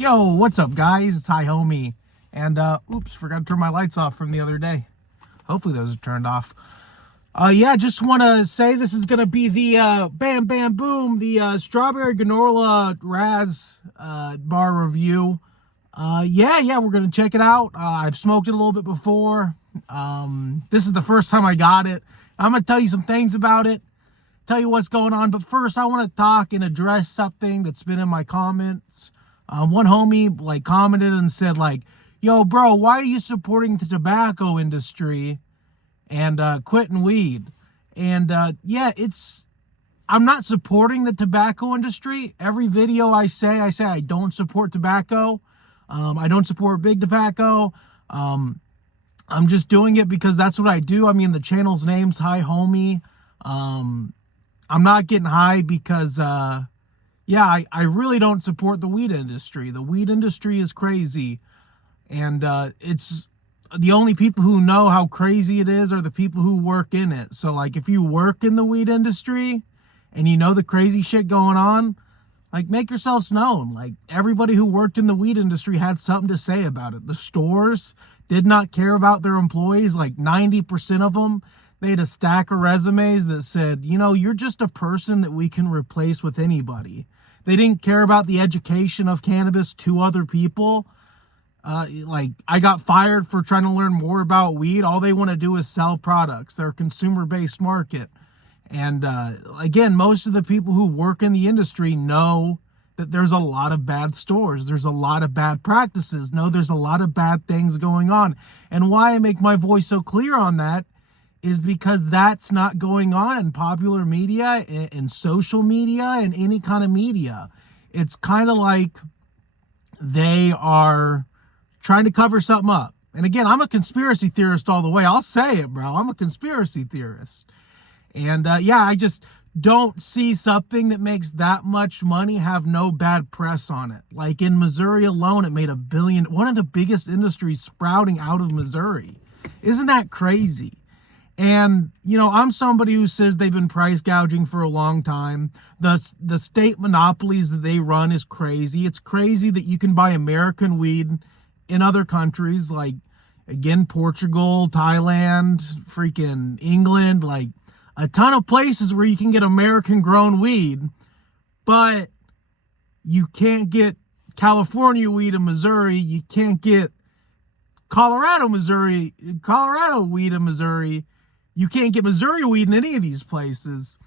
Yo, what's up, guys? It's Hi Homie. And, oops, forgot to turn my lights off from the other day. Hopefully those are turned off. Yeah, just want to say this is going to be the, bam, bam, boom, the, strawberry granola Raz, bar review. Yeah, we're going to check it out. I've smoked it a little bit before. This is the first time I got it. I'm going to tell you some things about it, tell you what's going on. But first, I want to talk and address something that's been in my comments. One homie commented and said yo, bro, why are you supporting the tobacco industry and quitting weed? And yeah, I'm not supporting the tobacco industry. Every video I say I don't support tobacco. I don't support big tobacco. I'm just doing it because that's what I do. I mean, the channel's name's Hi Homie. I'm not getting high because yeah, I really don't support the weed industry. The weed industry is crazy. And it's the only people who know how crazy it is are the people who work in it. So, if you work in the weed industry and you know the crazy shit going on, make yourselves known. Everybody who worked in the weed industry had something to say about it. The stores did not care about their employees. 90% of them, they had a stack of resumes that said, you're just a person that we can replace with anybody. They didn't care about the education of cannabis to other people. I got fired for trying to learn more about weed. All they want to do is sell products. They're a consumer-based market. And again, most of the people who work in the industry know that there's a lot of bad stores. There's a lot of bad practices. No, there's a lot of bad things going on. And why I make my voice so clear on that is because that's not going on in popular media, in social media, and any kind of media. It's kind of like they are trying to cover something up. And again, I'm a conspiracy theorist all the way. I'll say it, bro. I'm a conspiracy theorist. And yeah, I just don't see something that makes that much money have no bad press on it. In Missouri alone, it made $1 billion. One of the biggest industries sprouting out of Missouri. Isn't that crazy? And, I'm somebody who says they've been price gouging for a long time. The state monopolies that they run is crazy. It's crazy that you can buy American weed in other countries, again, Portugal, Thailand, freaking England, a ton of places where you can get American grown weed, but you can't get California weed in Missouri. You can't get Colorado weed in Missouri. You can't get Missouri weed in any of these places.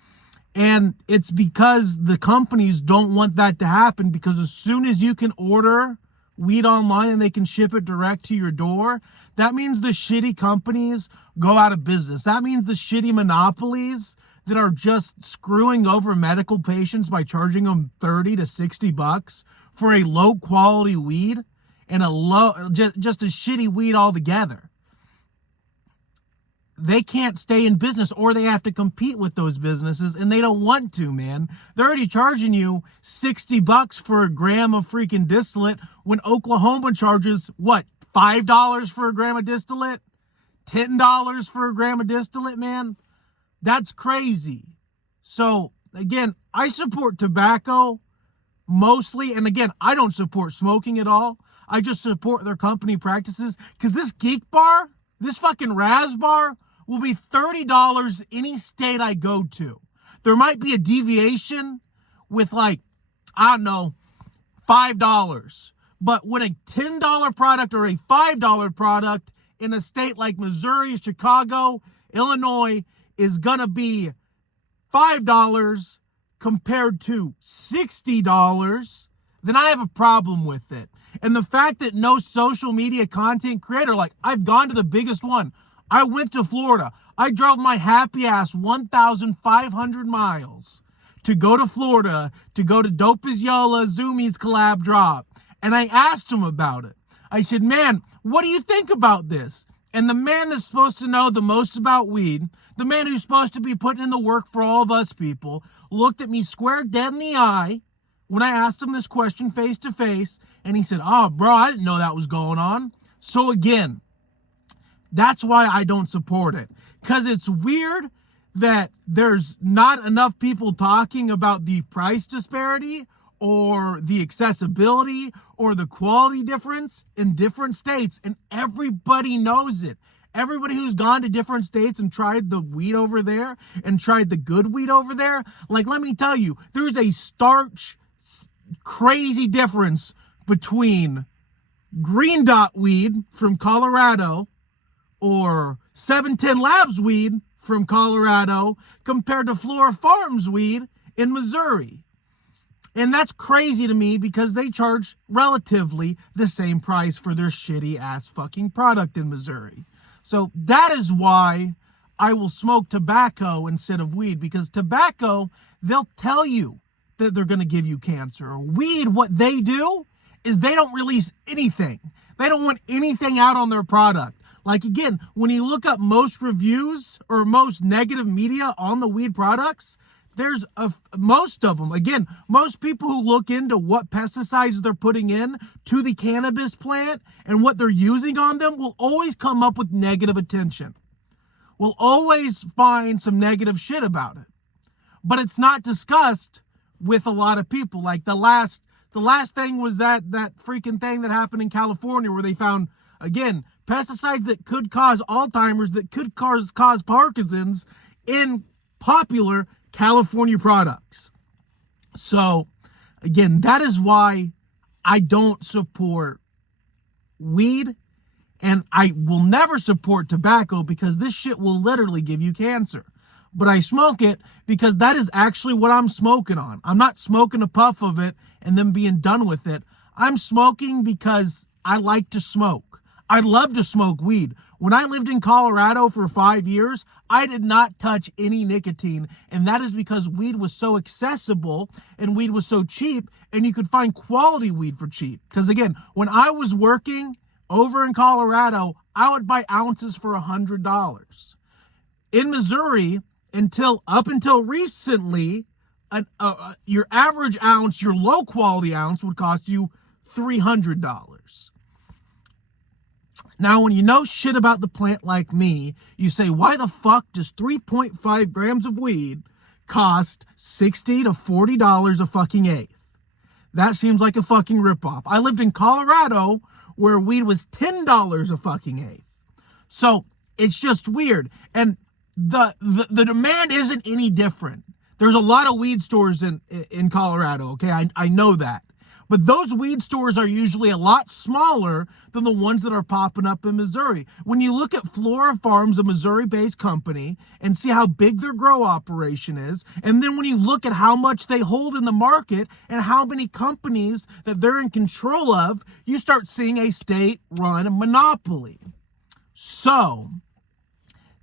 And it's because the companies don't want that to happen, because as soon as you can order weed online and they can ship it direct to your door, that means the shitty companies go out of business. That means the shitty monopolies that are just screwing over medical patients by charging them $30 to $60 for a low quality weed and just a shitty weed altogether. They can't stay in business, or they have to compete with those businesses, and they don't want to, man. They're already charging you $60 for a gram of freaking distillate when Oklahoma charges, what, $5 for a gram of distillate? $10 for a gram of distillate, man? That's crazy. So, again, I support tobacco mostly, and again, I don't support smoking at all. I just support their company practices, because this geek bar, this fucking Raz bar, will be $30 any state I go to. There might be a deviation with I don't know, $5. But when a $10 product or a $5 product in a state like Missouri, Chicago, Illinois is gonna be $5 compared to $60, then I have a problem with it. And the fact that no social media content creator, I've gone to the biggest one. I went to Florida. I drove my happy ass 1,500 miles to go to Florida, to go to Dope is Yola Zoomies collab drop. And I asked him about it. I said, man, what do you think about this? And the man that's supposed to know the most about weed, the man who's supposed to be putting in the work for all of us people, looked at me square dead in the eye when I asked him this question face to face, and he said, oh, bro, I didn't know that was going on. So again, that's why I don't support it. Because it's weird that there's not enough people talking about the price disparity or the accessibility or the quality difference in different states, and everybody knows it. Everybody who's gone to different states and tried the weed over there and tried the good weed over there, like, let me tell you, there's a stark, crazy difference between Green Dot weed from Colorado or 710 Labs weed from Colorado compared to Flora Farms weed in Missouri. And that's crazy to me because they charge relatively the same price for their shitty ass fucking product in Missouri. So that is why I will smoke tobacco instead of weed, because tobacco, they'll tell you that they're going to give you cancer. Weed, what they do is they don't release anything. They don't want anything out on their product. Like, again, when you look up most reviews or most negative media on the weed products, there's most of them. Again, most people who look into what pesticides they're putting in to the cannabis plant and what they're using on them will always come up with negative attention. Will always find some negative shit about it. But it's not discussed with a lot of people. Like the last thing was that freaking thing that happened in California where they found, again, pesticides that could cause Alzheimer's, that could cause Parkinson's in popular California products. So, again, that is why I don't support weed, and I will never support tobacco, because this shit will literally give you cancer. But I smoke it because that is actually what I'm smoking on. I'm not smoking a puff of it and then being done with it. I'm smoking because I like to smoke. I love to smoke weed. When I lived in Colorado for 5 years, I did not touch any nicotine, and that is because weed was so accessible and weed was so cheap, and you could find quality weed for cheap. Because again, when I was working over in Colorado, I would buy ounces for $100. In Missouri, up until recently, your average ounce, your low quality ounce, would cost you $300. Now, when you know shit about the plant like me, you say, why the fuck does 3.5 grams of weed cost $60 to $40 a fucking eighth? That seems like a fucking ripoff. I lived in Colorado where weed was $10 a fucking eighth. So it's just weird. And the demand isn't any different. There's a lot of weed stores in Colorado, okay? I know that. But those weed stores are usually a lot smaller than the ones that are popping up in Missouri. When you look at Flora Farms, a Missouri-based company, and see how big their grow operation is, and then when you look at how much they hold in the market and how many companies that they're in control of, you start seeing a state-run monopoly. So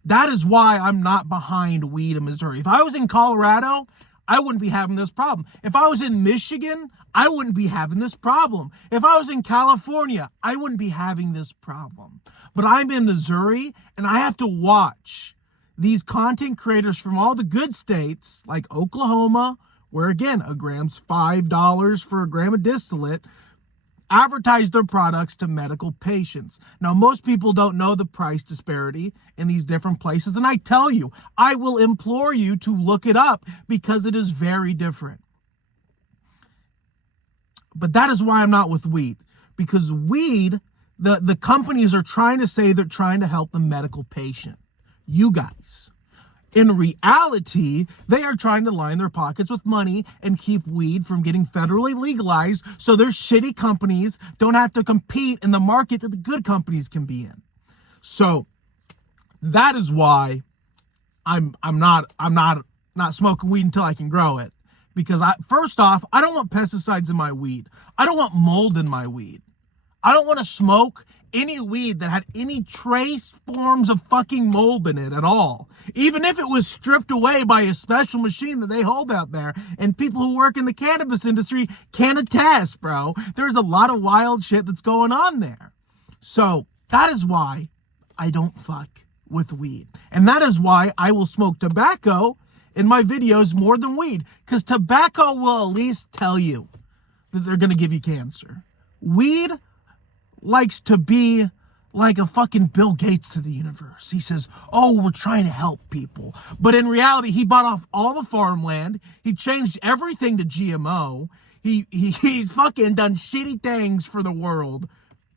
that is why I'm not behind weed in Missouri. If I was in Colorado, I wouldn't be having this problem. If I was in Michigan, I wouldn't be having this problem. If I was in California, I wouldn't be having this problem. But I'm in Missouri, and I have to watch these content creators from all the good states, like Oklahoma, where again, a gram's $5 for a gram of distillate, advertise their products to medical patients. Now, most people don't know the price disparity in these different places, and I tell you, I will implore you to look it up because it is very different. But that is why I'm not with weed, because weed, the companies are trying to say they're trying to help the medical patient. You guys. In reality, they are trying to line their pockets with money and keep weed from getting federally legalized so their shitty companies don't have to compete in the market that the good companies can be in. So that is why I'm not smoking weed until I can grow it. Because first off, I don't want pesticides in my weed. I don't want mold in my weed. I don't want to smoke any weed that had any trace forms of fucking mold in it at all. Even if it was stripped away by a special machine that they hold out there. And people who work in the cannabis industry can attest, bro. There's a lot of wild shit that's going on there. So that is why I don't fuck with weed. And that is why I will smoke tobacco in my videos more than weed. Because tobacco will at least tell you that they're going to give you cancer. Weed likes to be like a fucking Bill Gates to the universe. He says, oh, we're trying to help people. But in reality, he bought off all the farmland. He changed everything to GMO. He's fucking done shitty things for the world.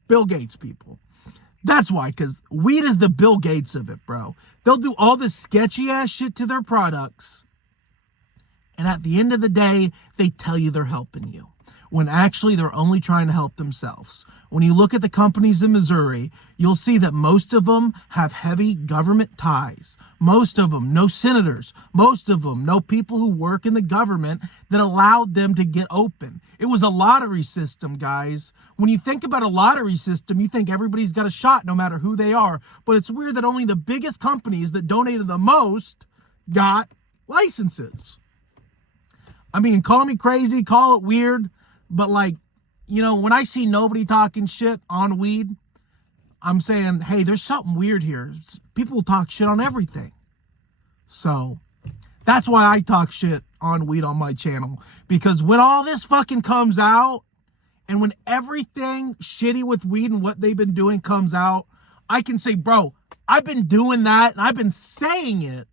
Bill Gates, people. That's why, because weed is the Bill Gates of it, bro. They'll do all this sketchy ass shit to their products, and at the end of the day, they tell you they're helping you, when actually they're only trying to help themselves. When you look at the companies in Missouri, you'll see that most of them have heavy government ties. Most of them, no senators. Most of them, no people who work in the government that allowed them to get open. It was a lottery system, guys. When you think about a lottery system, you think everybody's got a shot no matter who they are. But it's weird that only the biggest companies that donated the most got licenses. I mean, call me crazy, call it weird, but like, you know, when I see nobody talking shit on weed, I'm saying, hey, there's something weird here. People talk shit on everything. So that's why I talk shit on weed on my channel. Because when all this fucking comes out, and when everything shitty with weed and what they've been doing comes out, I can say, bro, I've been doing that and I've been saying it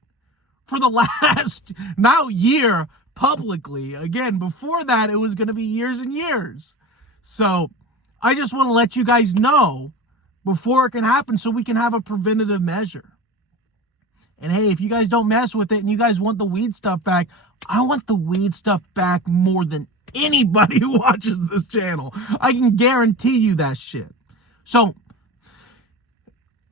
for the last now year publicly. Again, before that, it was going to be years and years. So I just want to let you guys know before it can happen so we can have a preventative measure. And hey, if you guys don't mess with it and you guys want the weed stuff back, I want the weed stuff back more than anybody who watches this channel. I can guarantee you that shit. So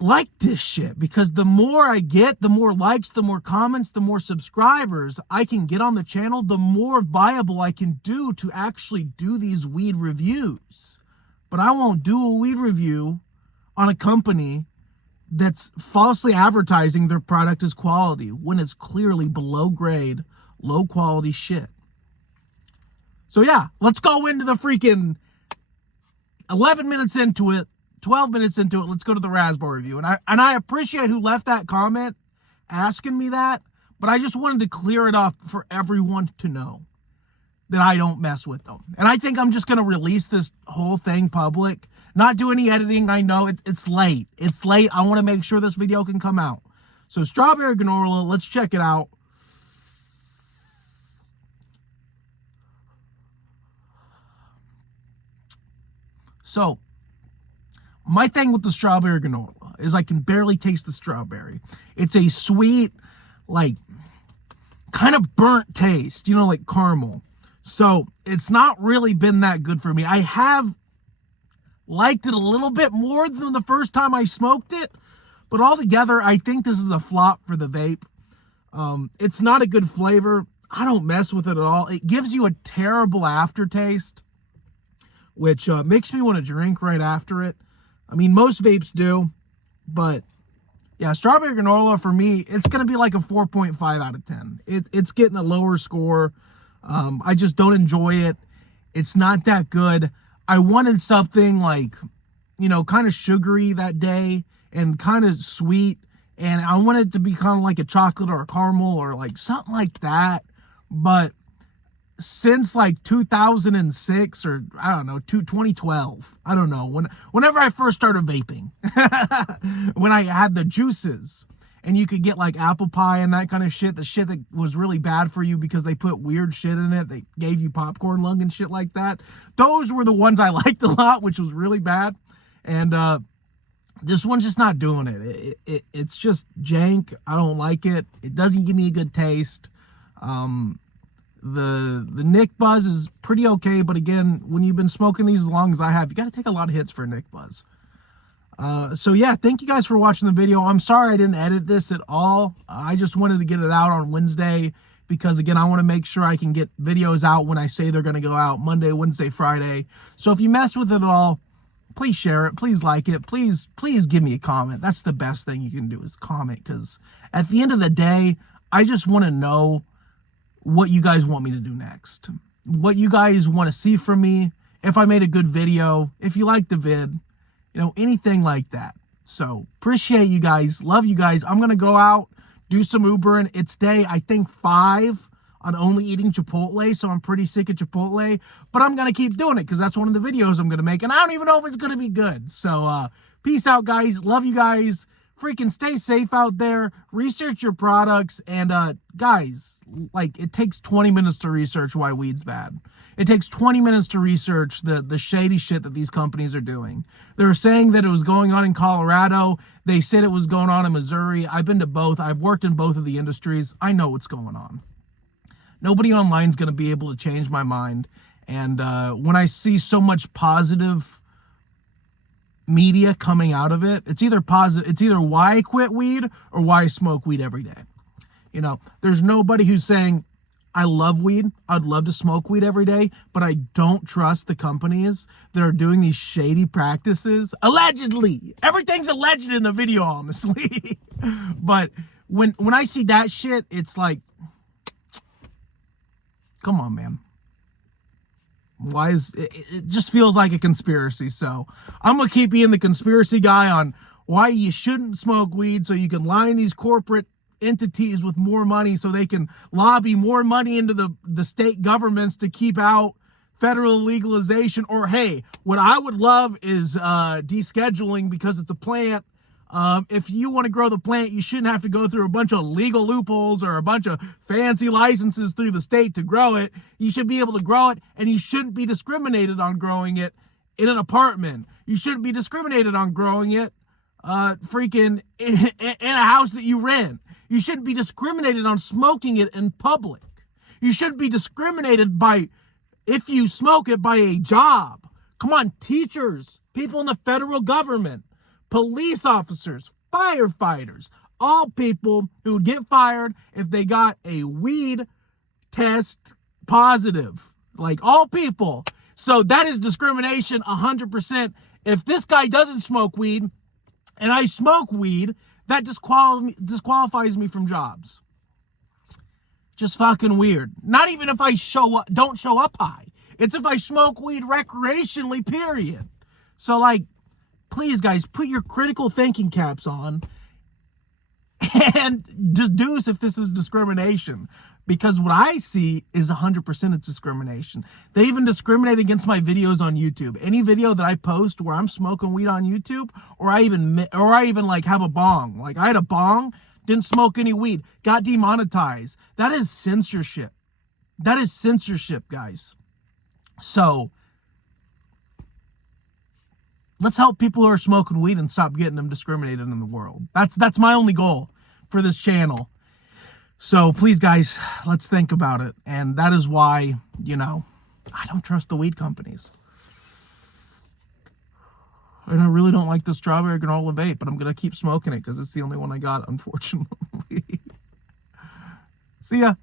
like this shit, because the more I get, the more likes, the more comments, the more subscribers I can get on the channel, the more viable I can do to actually do these weed reviews. But I won't do a weed review on a company that's falsely advertising their product as quality when it's clearly below grade, low quality shit. So yeah, let's go into the freaking 11 minutes into it. 12 minutes into it, let's go to the raspberry review. And I appreciate who left that comment asking me that, but I just wanted to clear it up for everyone to know that I don't mess with them. And I think I'm just going to release this whole thing public, not do any editing. I know it's late. It's late. I want to make sure this video can come out. So strawberry granola, let's check it out. So my thing with the strawberry granola is I can barely taste the strawberry. It's a sweet, like, kind of burnt taste, you know, like caramel. So it's not really been that good for me. I have liked it a little bit more than the first time I smoked it, but altogether, I think this is a flop for the vape. It's not a good flavor. I don't mess with it at all. It gives you a terrible aftertaste, which makes me want to drink right after it. I mean, most vapes do, but yeah, strawberry granola for me, it's going to be like a 4.5 out of 10. It's getting a lower score. I just don't enjoy it. It's not that good. I wanted something like, you know, kind of sugary that day and kind of sweet. And I wanted it to be kind of like a chocolate or a caramel or like something like that. But since like 2006 or I don't know, 2012, I don't know, whenever I first started vaping, when I had the juices and you could get like apple pie and that kind of shit, the shit that was really bad for you because they put weird shit in it. They gave you popcorn lung and shit like that. Those were the ones I liked a lot, which was really bad. And this one's just not doing it. It's just jank. I don't like it. It doesn't give me a good taste. The Nick Buzz is pretty okay, but again, when you've been smoking these as long as I have, you got to take a lot of hits for a Nick Buzz. So yeah, thank you guys for watching the video. I'm sorry I didn't edit this at all. I just wanted to get it out on Wednesday because again, I want to make sure I can get videos out when I say they're going to go out Monday, Wednesday, Friday. So if you messed with it at all, please share it. Please like it. Please give me a comment. That's the best thing you can do is comment, because at the end of the day, I just want to know what you guys want me to do next, what you guys want to see from me, if I made a good video, if you like the vid, you know, anything like that. So appreciate you guys, love you guys. I'm gonna go out, do some Ubering. It's day, I think 5 on only eating Chipotle, so I'm pretty sick of Chipotle, but I'm gonna keep doing it because that's one of the videos I'm gonna make, and I don't even know if it's gonna be good. So peace out, guys. Love you guys. freaking stay safe out there, research your products, and guys, like, it takes 20 minutes to research why weed's bad. It takes 20 minutes to research the shady shit that these companies are doing. They're saying that it was going on in Colorado. They said it was going on in Missouri. I've been to both. I've worked in both of the industries. I know what's going on. Nobody online is going to be able to change my mind. And when I see so much positive media coming out of it, it's either positive, it's either why I quit weed or why I smoke weed every day. You know, there's nobody who's saying, I love weed, I'd love to smoke weed every day, but I don't trust the companies that are doing these shady practices. Allegedly. Everything's alleged in the video, honestly. But when I see that shit, it's like, come on, man. Why is it just feels like a conspiracy. So I'm gonna keep being the conspiracy guy on why you shouldn't smoke weed, so you can line these corporate entities with more money so they can lobby more money into the state governments to keep out federal legalization. Or hey, what I would love is descheduling, because it's a plant. If you want to grow the plant, you shouldn't have to go through a bunch of legal loopholes or a bunch of fancy licenses through the state to grow it. You should be able to grow it, and you shouldn't be discriminated on growing it in an apartment. You shouldn't be discriminated on growing it freaking in a house that you rent. You shouldn't be discriminated on smoking it in public. You shouldn't be discriminated by, if you smoke it, by a job. Come on, teachers, people in the federal government, police officers, firefighters, all people who would get fired if they got a weed test positive. Like, all people. So that is discrimination 100%. If this guy doesn't smoke weed and I smoke weed, that disqualifies me from jobs. Just fucking weird. Not even if I don't show up high. It's if I smoke weed recreationally, period. So, like, please, guys, put your critical thinking caps on and deduce if this is discrimination. Because what I see is 100% it's discrimination. They even discriminate against my videos on YouTube. Any video that I post where I'm smoking weed on YouTube, or I even like have a bong. Like, I had a bong, didn't smoke any weed, got demonetized. That is censorship. That is censorship, guys. So let's help people who are smoking weed and stop getting them discriminated in the world. That's my only goal for this channel. So please, guys, let's think about it. And that is why, you know, I don't trust the weed companies. And I really don't like the strawberry granola vape, but I'm going to keep smoking it because it's the only one I got, unfortunately. See ya.